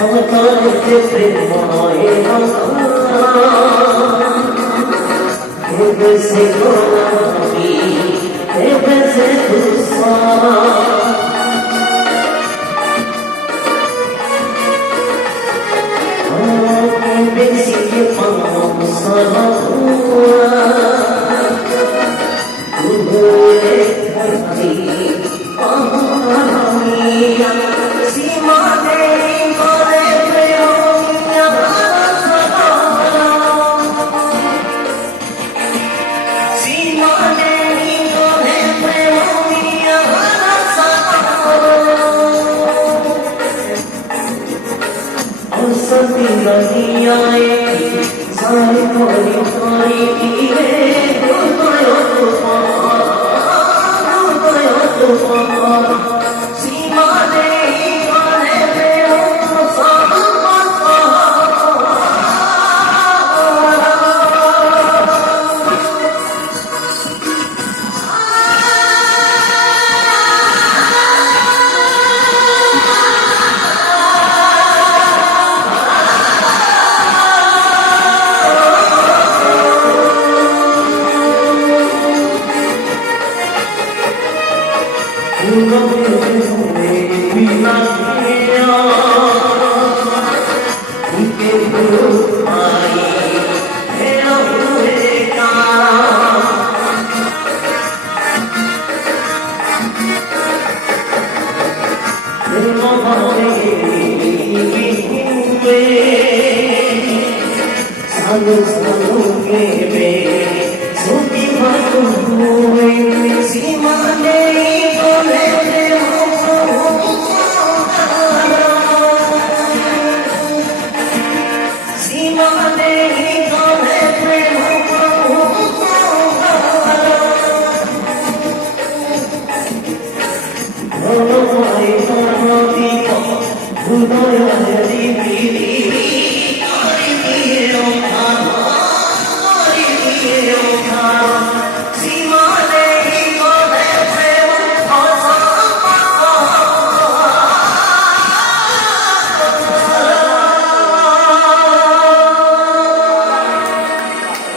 অবতারিতে প্রেমময় হেবেছে গোলাপি হেবেছে তুষার হেবেছে পামসারা ভুলে থাকি পাহাড়িয়া সীমা নেই করে প্রেমিয়া সীমা নেই করে প্রেমিয়া সতী রহিয়ায় সারি করি করি দিলে হৃদয় তুফান সীমা নেই করে প্রেম হৃদয়